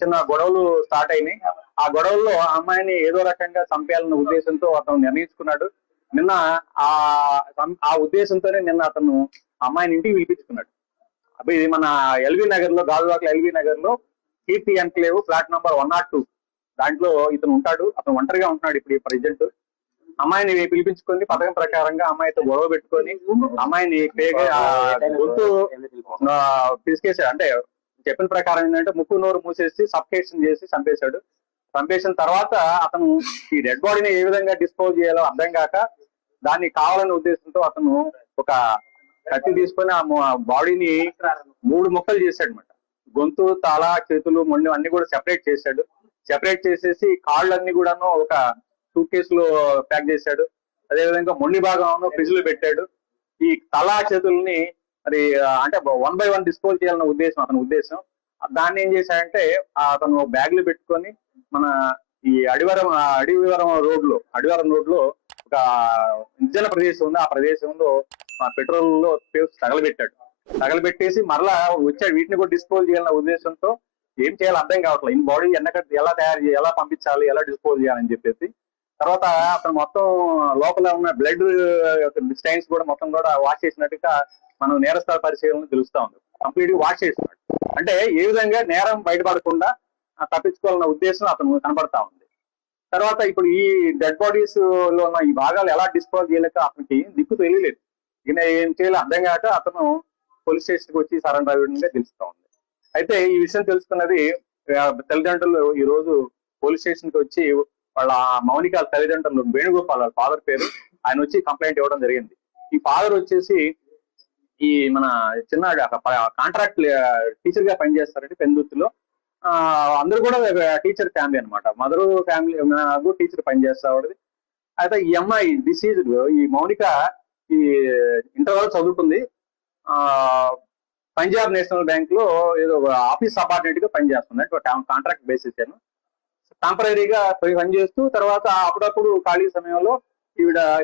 చిన్న గొడవలు స్టార్ట్ అయినాయి. ఆ గొడవల్లో ఆ అమ్మాయిని ఏదో రకంగా చంపేయాలన్న ఉద్దేశంతో అతను నిర్ణయించుకున్నాడు. నిన్న ఆ ఆ ఉద్దేశంతోనే నిన్న అతను అమ్మాయిని ఇంటికి పిలిపించుకున్నాడు. అప్పుడు ఇది మన ఎల్బీ నగర్ లో, గాజువాకల ఎల్బీ నగర్ లో కీర్తి ఎన్క్లేవ్ ఫ్లాట్ నంబర్ 102 దాంట్లో ఇతను ఉంటాడు. అతను ఒంటరిగా ఉంటున్నాడు ఇప్పుడు ప్రజెంట్. అమ్మాయిని పిలిపించుకొని పథకం ప్రకారంగా అమ్మాయితో గొడవ పెట్టుకొని అమ్మాయిని గొంతు పిసికేసాడు. అంటే చెప్పిన ప్రకారం ఏంటంటే ముక్కు నోరు మూసేసి సఫికేషన్ చేసి చంపేశాడు. చంపేసిన తర్వాత అతను ఈ డెడ్ బాడీని ఏ విధంగా డిస్పోజ్ చేయాలో అర్థం కాక దాన్ని కావాలనే ఉద్దేశంతో అతను ఒక కత్తి తీసుకొని ఆ బాడీని 3 ముక్కలు చేశాడు అనమాట. గొంతు, తల, చేతులు, మొండి అన్ని కూడా సెపరేట్ చేశాడు. సెపరేట్ చేసేసి కాళ్ళన్నీ కూడాను ఒక సూట్ కేసులో ప్యాక్ చేశాడు. అదేవిధంగా మొండి భాగం ఫ్రిడ్జ్ లో పెట్టాడు. ఈ తల, చేతుల్ని మరి అంటే 1 by 1 డిస్పోజ్ చేయాలన్న ఉద్దేశం అతని ఉద్దేశం. దాన్ని ఏం చేశాడంటే అతను బ్యాగ్ లో పెట్టుకొని మన ఈ అడివివరం రోడ్ లో ఒక నిర్జన ప్రదేశం ఉంది. ఆ ప్రదేశంలో పెట్రోల్ లో తగలబెట్టాడు. తగలబెట్టేసి మరలా వచ్చాడు. వీటిని కూడా డిస్పోజ్ చేయాలన్న ఉద్దేశంతో ఏం చేయాలో అర్థం కావట్లేదు. ఈ బాడీ ఎలా తయారు చేయాలి, ఎలా పంపించాలి, ఎలా డిస్పోజ్ చేయాలని చెప్పేసి తర్వాత అతను మొత్తం లోపల ఉన్న బ్లడ్ స్టైన్స్ కూడా మొత్తం కూడా వాష్ చేసినట్టుగా మనం నేరస్థల పరిశీలన తెలుస్తా ఉంది. కంప్లీట్ గా వాష్ చేస్తున్నాడు. అంటే ఏ విధంగా నేరం బయటపడకుండా తప్పించుకోవాలన్న ఉద్దేశం అతను కనబడతా ఉంది. తర్వాత ఇప్పుడు ఈ డెడ్ బాడీస్ లో ఉన్న ఈ భాగాలు ఎలా డిస్పోజ్ చేయలేక అతనికి దిక్కు తెలియలేదు. ఈయన ఏం చేయాలో అర్థం కాక అతను పోలీస్ స్టేషన్ కి వచ్చి సరెండర్ అవ్వడంగా తెలుస్తా ఉంది. అయితే ఈ విషయం తెలుసుకున్నది తల్లిదండ్రులు ఈ రోజు పోలీస్ స్టేషన్ కి వచ్చి వాళ్ళ మౌనిక తల్లిదండ్రులు వేణుగోపాల్ వాళ్ళ ఫాదర్ పేరు, ఆయన వచ్చి కంప్లైంట్ ఇవ్వడం జరిగింది. ఈ ఫాదర్ వచ్చేసి ఈ మన చిన్న కాంట్రాక్ట్ టీచర్ గా పనిచేస్తారంటే పెందుర్తిలో. అందరూ కూడా టీచర్ ఫ్యామిలీ అనమాట. మదర్ ఫ్యామిలీ టీచర్ పనిచేస్తా ఉండేది. అయితే ఈ అమ్మాయి డిసీజ్డ్ ఈ మౌనిక ఈ ఇంటర్ వరకు చదువుకుంది. పంజాబ్ నేషనల్ బ్యాంక్ లో ఏదో ఆఫీస్ సబార్డినేట్ గా పనిచేస్తుంది. అంటే కాంట్రాక్ట్ బేసిస్ టెంపరీగా పనిచేస్తూ తర్వాత అప్పుడప్పుడు ఖాళీ సమయంలో ఈవిడ